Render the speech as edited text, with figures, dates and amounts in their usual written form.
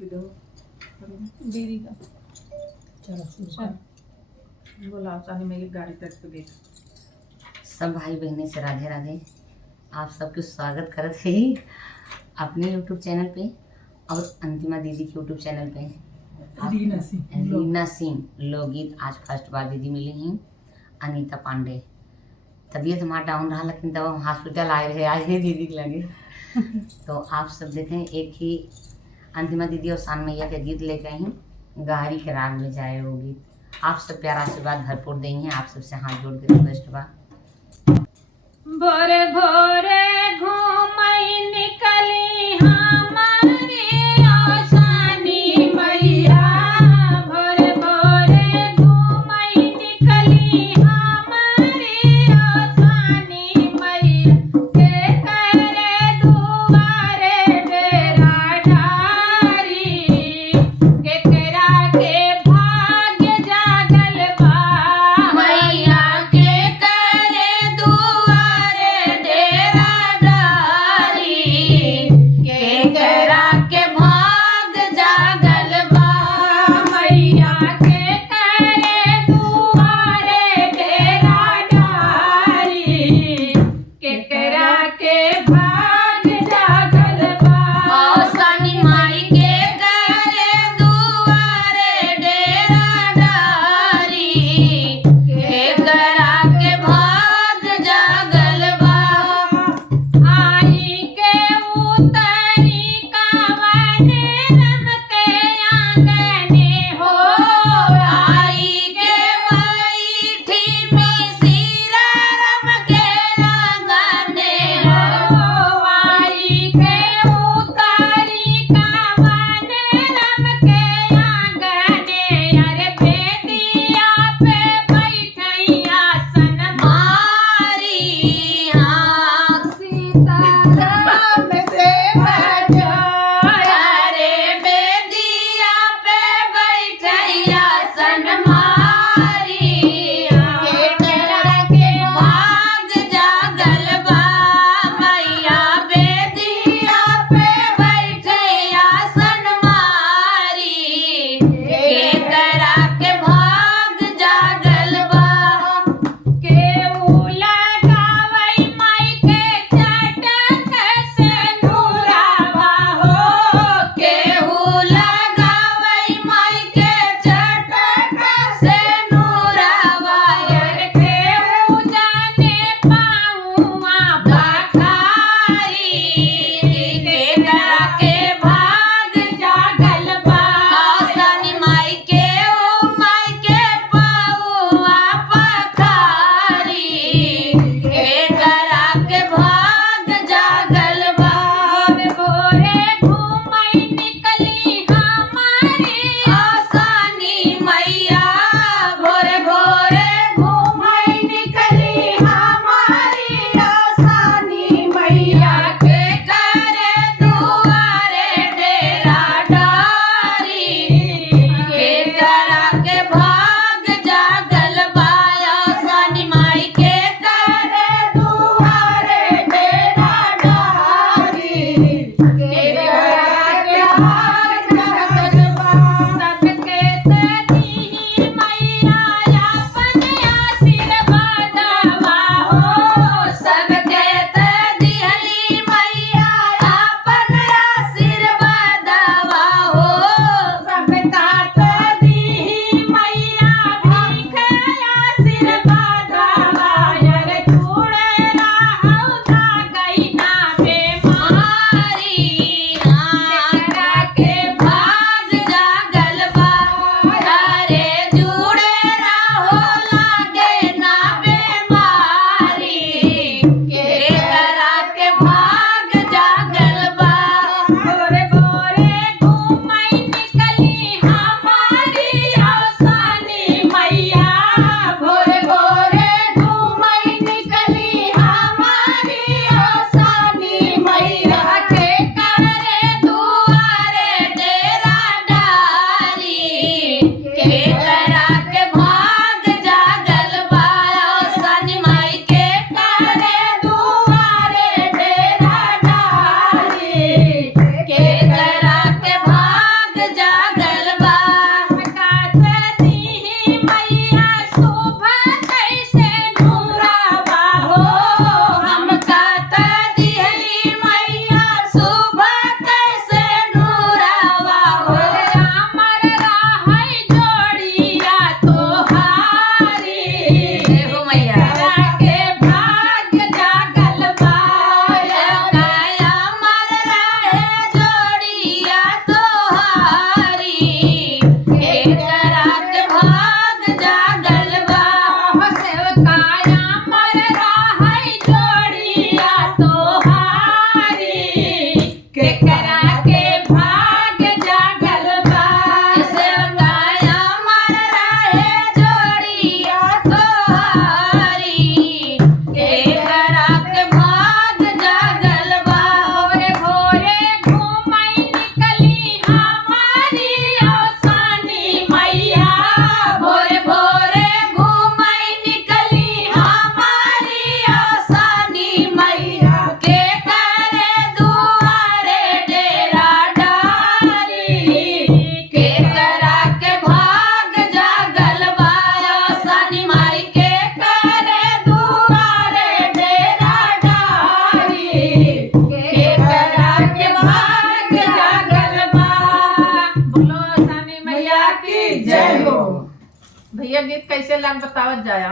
दीदी का चलो बोला चाहे मेरी गाड़ी तक तो देख सब भाई बहने से राधे राधे। आप सबके स्वागत करत है ही अपने यूट्यूब चैनल पे और अंतिमा दीदी के यूट्यूब चैनल पे। रीना सिंह लोकगीत। आज फर्स्ट बार दीदी मिली हैं अनीता पांडे। तबीयत हमारा डाउन रहा लेकिन तब हम हॉस्पिटल आए रहे, आज ही दीदी के लगे। तो आप सब देखें एक ही अंतिमा दीदी और सान मैया के गीत लेके आई हैं, गारी के राग में जाए वो गीत। आप सब प्यार आशीर्वाद भरपूर देंगे। आप सबसे हाथ जोड़ के रिक्वेस्ट बा। भोरे भोरे घूमई निकली हमारी आसानी मैया। भोरे भोरे घूमई निकली हमारी आसानी मैया। के करे दुआरे डेरा डारी, के करा के भाग्य जागल बा मैया। के करे दुआरे डेरा डारी, ये गीत कैसे लाग बतावत जाया।